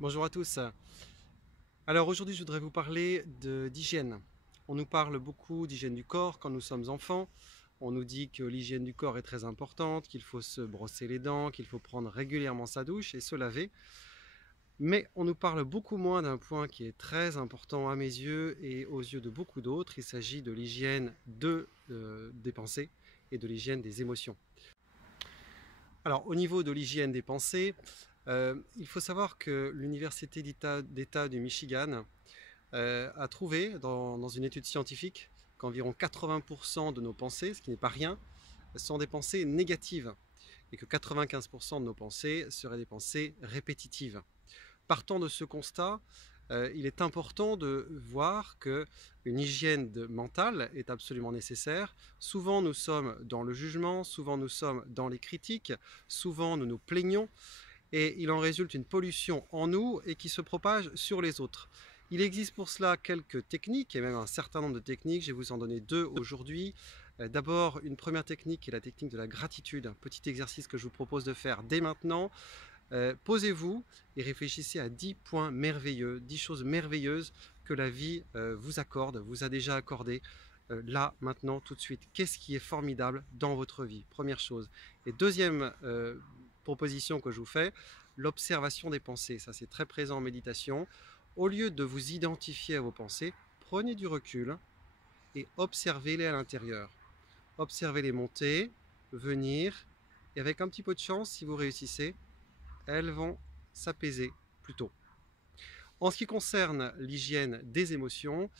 Bonjour à tous. Alors aujourd'hui, je voudrais vous parler d'hygiène. On nous parle beaucoup d'hygiène du corps quand nous sommes enfants. On nous dit que l'hygiène du corps est très importante, qu'il faut se brosser les dents, qu'il faut prendre régulièrement sa douche et se laver. Mais on nous parle beaucoup moins d'un point qui est très important à mes yeux et aux yeux de beaucoup d'autres. Il s'agit de l'hygiène des pensées et de l'hygiène des émotions. Alors au niveau de l'hygiène des pensées, il faut savoir que l'Université d'État du Michigan a trouvé dans une étude scientifique qu'environ 80% de nos pensées, ce qui n'est pas rien, sont des pensées négatives et que 95% de nos pensées seraient des pensées répétitives. Partant de ce constat, il est important de voir qu'une hygiène mentale est absolument nécessaire. Souvent nous sommes dans le jugement, souvent nous sommes dans les critiques, souvent nous nous plaignons et il en résulte une pollution en nous et qui se propage sur les autres. Il existe pour cela quelques techniques, et même un certain nombre de techniques, je vais vous en donner deux aujourd'hui. D'abord, une première technique qui est la technique de la gratitude, un petit exercice que je vous propose de faire dès maintenant. Posez-vous et réfléchissez à 10 points merveilleux, 10 choses merveilleuses que la vie vous accorde, vous a déjà accordé là, maintenant, tout de suite. Qu'est-ce qui est formidable dans votre vie? Première chose. Et deuxième proposition que je vous fais, l'observation des pensées. Ça, c'est très présent en méditation. Au lieu de vous identifier à vos pensées, prenez du recul et observez-les à l'intérieur. Observez-les monter, venir, et avec un petit peu de chance, si vous réussissez, elles vont s'apaiser plus tôt. En ce qui concerne l'hygiène des émotions,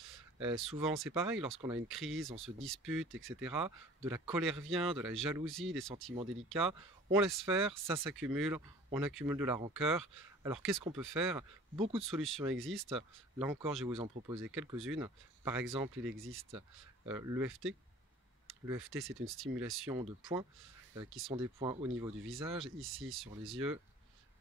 souvent c'est pareil, lorsqu'on a une crise, on se dispute, etc. De la colère vient, de la jalousie, des sentiments délicats. On laisse faire, ça s'accumule, on accumule de la rancœur. Alors qu'est-ce qu'on peut faire? Beaucoup de solutions existent. Là encore, je vais vous en proposer quelques-unes. Par exemple, il existe l'EFT. L'EFT, c'est une stimulation de points qui sont des points au niveau du visage, ici sur les yeux,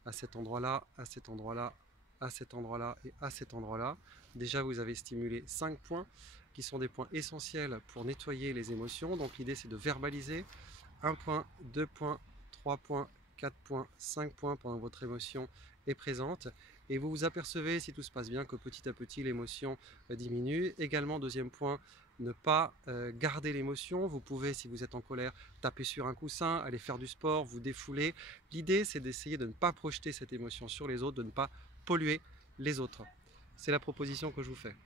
à cet endroit-là, à cet endroit-là, à cet endroit-là et à cet endroit-là. Déjà, vous avez stimulé 5 points qui sont des points essentiels pour nettoyer les émotions. Donc l'idée, c'est de verbaliser 1 point, 2 points, 3 points, 4 points, 5 points pendant que votre émotion est présente. Et vous vous apercevez, si tout se passe bien, que petit à petit, l'émotion diminue. Également, deuxième point, ne pas garder l'émotion. Vous pouvez, si vous êtes en colère, taper sur un coussin, aller faire du sport, vous défouler. L'idée, c'est d'essayer de ne pas projeter cette émotion sur les autres, de ne pas polluer les autres. C'est la proposition que je vous fais.